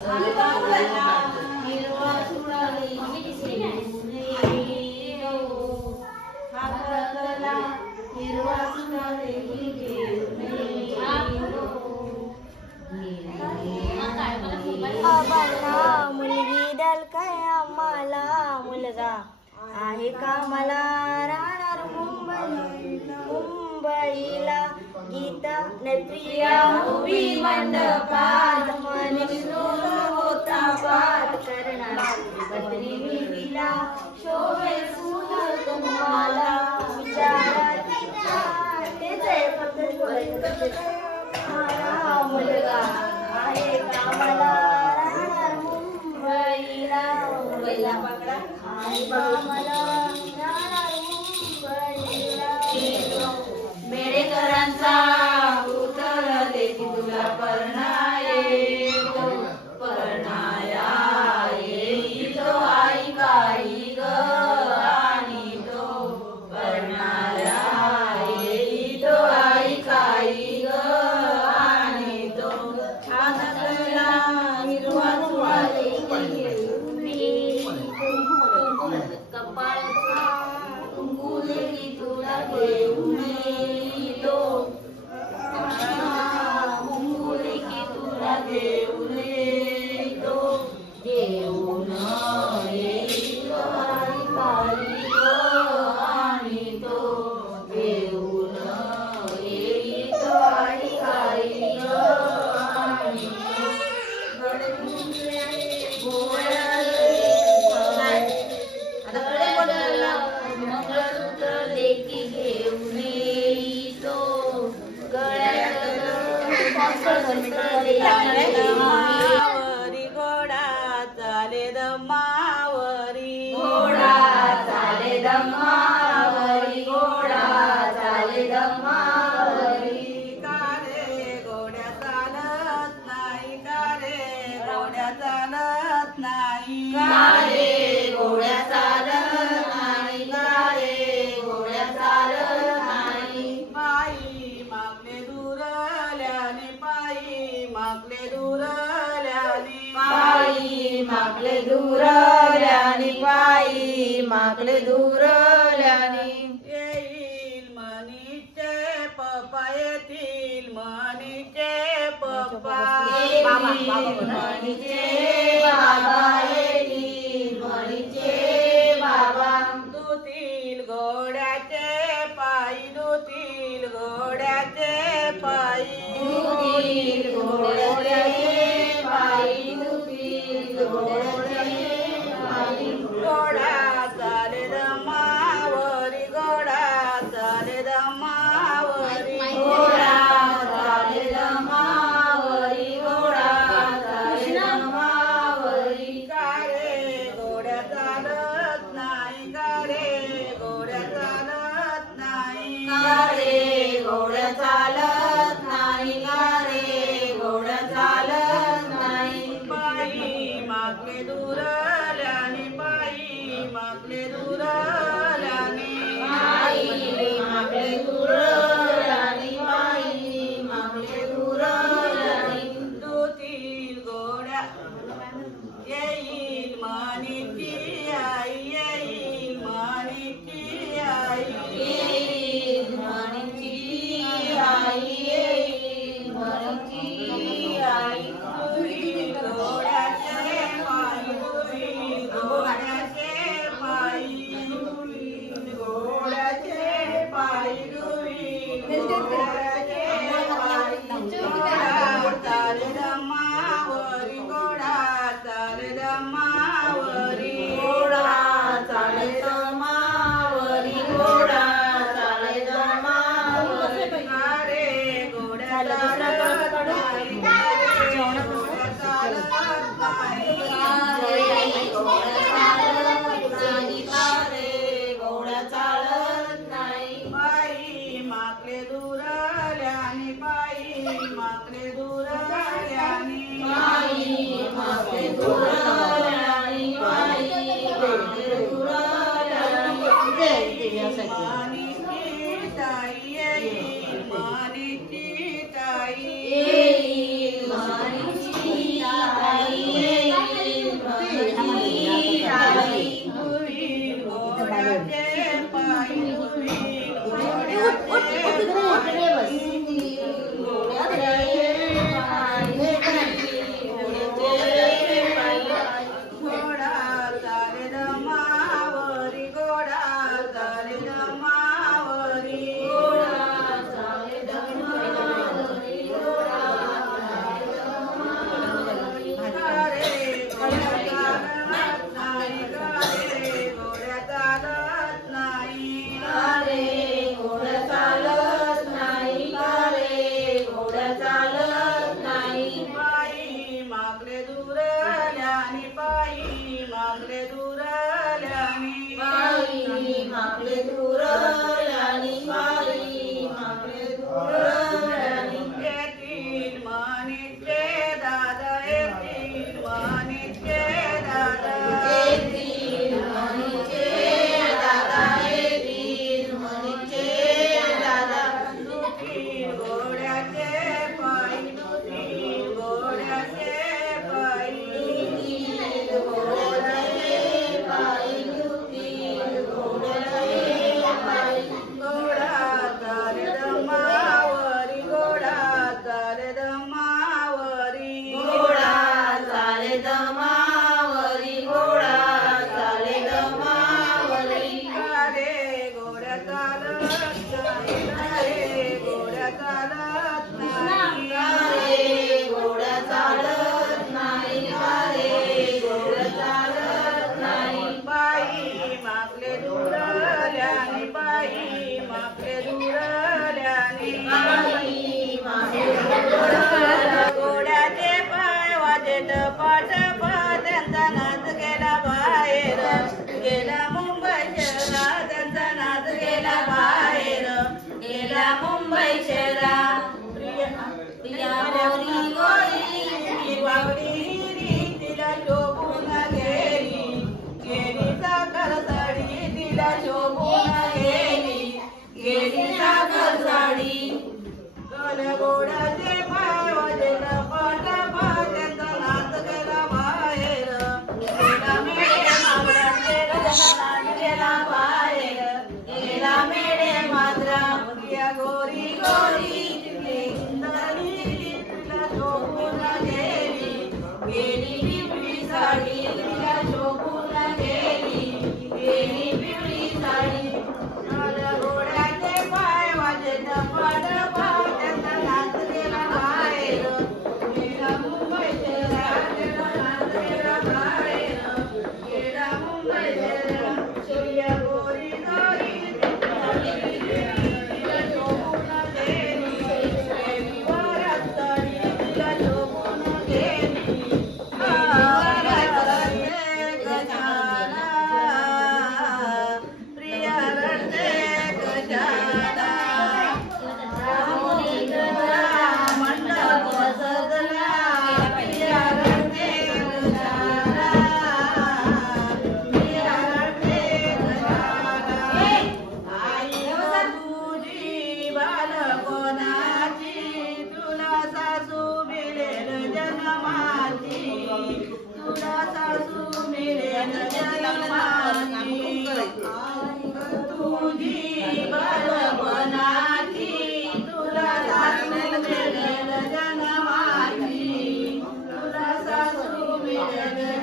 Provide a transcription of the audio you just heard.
हिरवा सुडाले हातातला हिरवा सुडाले बाबांना मुलगी द्याल काय आम्हाला मुलगा आहे का मला राहणार मुंबईला गीता प्रिया उभी मंडपात मनसून होता पाठ करणार पत्री विधीला शोभे सून तुम्हाला विचारा तिच्या तेचे फक्त मुलगा आहे का मला राहणार मुंबईला पकडा आहे का मला राहणार मुंबईला मेडेकरांचा उतर देखी तुला परणाया येतो आई काही ग आणि तो परणाया येतो आई काही ग आणि तो हातातला हिरवा सुडाले कपाळाचा कुंकू देखी तुला घेऊन येतो कुंकू देखी तुला घेऊन येतो घेऊन येतो आई काळी ग आणि तो घेऊन येतो आई काळी ग आणि मंगळसूत्र देखी घेऊन येतो मावरी घोडा चाले दमावरी घोडा चाले दमावरी घोडा चाले दमावरी कारे घोड्या चालत नाही कारे घोड्या चालत नाही कारे घोड्या चालत नाही कारे घोड्या चालत नाही पायी मागले दुरल्याने पायी मागले दुरल्याने पायी मागले दूरल्याने पायी मागले दूरल्याने येईल मनीचे पप्पा येतील मनीचे पप्पा मणीचे बाबा येतील मणीचे बाबा दुतील घोड्याचे पायी दुतील घोड्याचे पायी दुतील घोड्याचे पायी दुतील घोड्याचे पायी घोडा चाले दमावरी घोडा चाले दमावरी घोडा चाले दमावरी घोडा चाले दमावरी कारे घोड्या चालत नाही कारे घोड्या चालत नाही कारे घोड्या चालत नाही कारे घोड्या चालत नाही पायी मागले दुरल्याने पायी मागले दुरल्याने पायी मागले दूरल्याने पायी मागले दूरल्याने दुतील घोड्या येईल माणिकी आई येईल माणिकी आई येईल मणीची आई येईल मणीची आई दुतील घोड्याचे पायी दुतील घोड्याचे पायी दुतील घोड्याचे पायी दुतील घोड्याचे पायी घोडा चाले दमावरी घोडा चाले दमावरी दुरल्यानी पायी मागले दुरल्यानी पायी मागले दुरल्यानी पायी मागले दुरल्यानी येतील मनीचे दादा येतील मनीचे दादा येतील मनीचे दादा येतील मनीचे दादा दुखी घोड्याचे पायी दुखी घोड्याचे पायी दुखी घोड्याचे पायी दुखी घोड्याचे पायी घोडा चाले दमावरी घोडा चाले दमावरी घोडा चाले दमावरी घोडा चाले दमावरी अरे घोड्या चालत नाही अरे घोड्या चालत नाही अरे घोडा चालत नाही अरे घोडा चालत नाही बाई मागले दुरल्यानी बाई मागले दुरल्यानी बाई मागे घोड्याचे पाय वाजत पाठ त्यांचा नाच गेला बाहेर गेला मुंबई शहरात त्यांचा नाच गेला बाहेर गेला मुंबई शहरात प्रिया गोरी गोरी वावडी तिला शोभून गेली गेली साखर साडी तिला शोभून गेली गेली साखर साडी गल घोड्याचे पाय वाजत पाठ त्यांचा नाच गेला बाहेर गेला मेढे मावळाचे नाच गेला बाहेर गेला मेढे मात्रा प्रिया गोरी गोरी तिथे सुंदरी तिला शोभून गेली गेली पिवळी साडी तिला शोभून गेली गेली पिवळी साडी घोड्याचे पाय वाजत पाठ त्यांचा नाच गेला बाहेर गेला मुंबई शहरात त्याचा नाच गेला बाहेर गेला मुंबई शहरात प्रिया गोरी गोरी तिला शोभून गेली गेली वरात साडी तिला शोभून गेली वरात रडते कशाला प्रिया रडते कशाला मंडप सजला प्रिया रडते कशाला प्रिया रडते कशाला आई तुझी बालपणाची तुला सासू मिळेल जन्माची तुला सासू मिळेल जन्माची तुझी बालपणाची तुला सासू मिळेल जन्माची तुला सासू मिळेल